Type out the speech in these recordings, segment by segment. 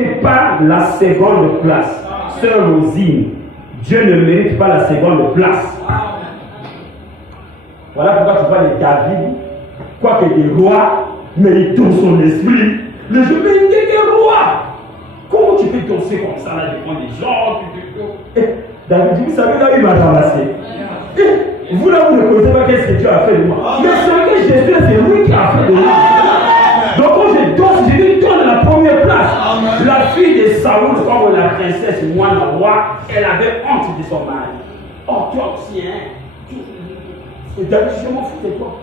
mérite pas la seconde place. Sœur Rosine, Dieu ne mérite pas la seconde place. Voilà pourquoi tu vois les David, quoique des rois, mais ils dans son esprit. Les gens, mais il est des rois. Comment tu peux danser comme ça là devant des gens? David, vous savez là où il m'a ramassé. Vous là, vous ne connaissez pas qu'est-ce que Dieu a fait de moi. Mais ce que Jésus, c'est lui qui a fait de moi. Donc quand je danse, je lui donne la première place. La fille de Saoul, comme la princesse, moi le roi, elle avait honte de son mari. Oh, toi aussi, hein. David, je m'en fous de toi.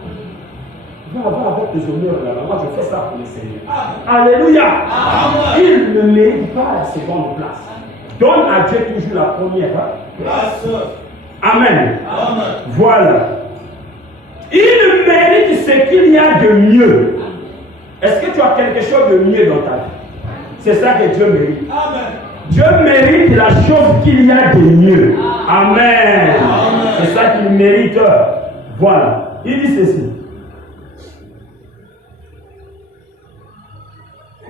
Va avec tes honneurs là-bas. Moi, je fais ça pour le Seigneur. Alléluia. Il ne mérite pas la seconde place. Donne à Dieu toujours la première place. Amen. Voilà. Il mérite ce qu'il y a de mieux. Est-ce que tu as quelque chose de mieux dans ta vie? C'est ça que Dieu mérite. Dieu mérite la chose qu'il y a de mieux. Amen. C'est ça qu'il mérite. Voilà. Il dit ceci.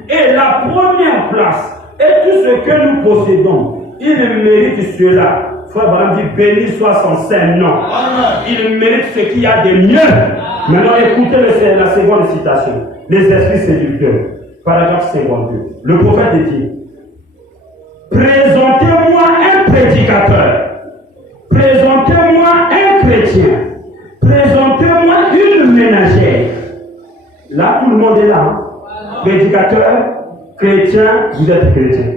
Et la première place et tout ce que nous possédons, il mérite cela. Frère Branham dit, béni soit son Saint-Nom. Il mérite ce qu'il y a de mieux. Maintenant, écoutez la seconde citation. Les esprits séducteurs. Paragraphe 52. Le prophète dit, présentez-moi un prédicateur. Présentez-moi un chrétien. Présentez-moi une ménagère. Là, tout le monde est là. Hein? Prédicateur, chrétien, vous êtes chrétien.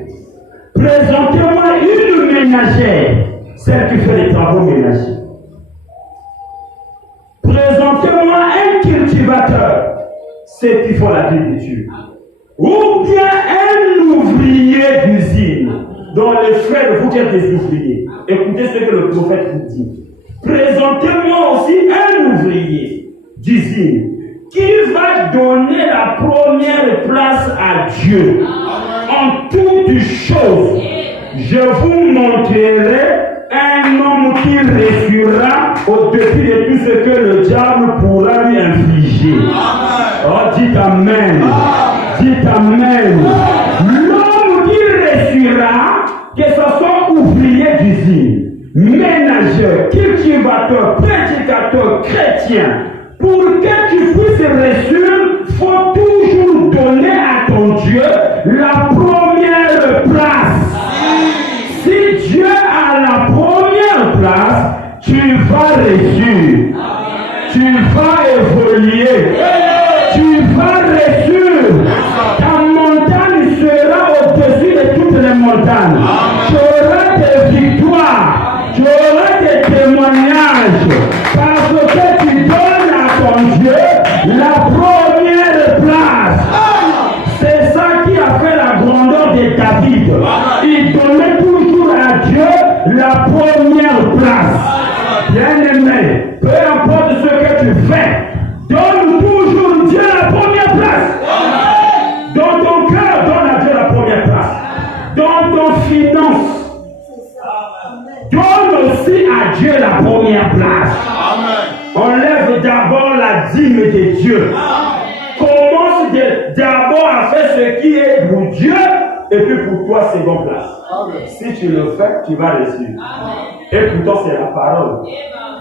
Présentez-moi une ménagère, celle qui fait les travaux ménagers. Présentez-moi un cultivateur, ceux qui font l'agriculture. Ou bien un ouvrier d'usine, dont les frères vous êtes des ouvriers. Écoutez ce que le prophète vous dit. Présentez-moi aussi un ouvrier d'usine qui va donner la première place à Dieu. En toutes choses, je vous montrerai un homme qui réussira au-dessus de tout ce que le diable pourra lui infliger. Oh, dites Amen. Dites Amen. L'homme qui réussira, que ce soit ouvrier d'usine, ménageur, cultivateur, prédicateur, chrétien, pour que tu puisses réussir, il faut toujours donner à ton Dieu la première place. Si Dieu a la première place, tu vas réussir. Tu vas évoluer. Tu vas réussir. Ta montagne sera au-dessus de toutes les montagnes. Tu auras des victoires. Tu auras des témoignages. Parce que tu donnes à ton Dieu la première place. C'est ça qui a fait la grandeur de David. Il donnait toujours à Dieu la première place. Bien-aimé, peu importe ce que tu fais, donne toujours Dieu la première place. Dans ton cœur, donne à Dieu la première place. Dans ton finance, donne aussi à Dieu la première place. Enlève d'abord la dîme de Dieu. Commence d'abord à faire ce qui est pour Dieu et puis pour toi, seconde place. Si tu le fais, tu vas réussir. Et pourtant, c'est la parole.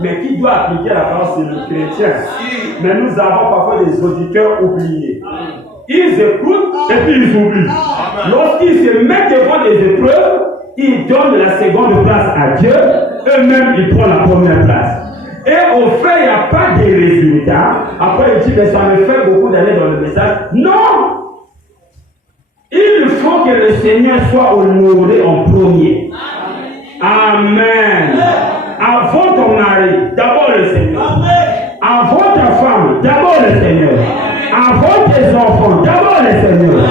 Mais qui doit appliquer la parole, c'est le chrétien. Mais nous avons parfois des auditeurs oubliés. Ils écoutent et puis ils oublient. Lorsqu'ils se mettent devant des épreuves, ils donnent la seconde place à Dieu. Eux-mêmes, ils prennent la première place. Et au fait, il n'y a pas de résultats. Après, il dit, mais ça me fait beaucoup d'aller dans le message. Non! Il faut que le Seigneur soit honoré en premier. Amen. Avant ton mari, d'abord le Seigneur. Avant ta femme, d'abord le Seigneur. Avant tes enfants, d'abord le Seigneur.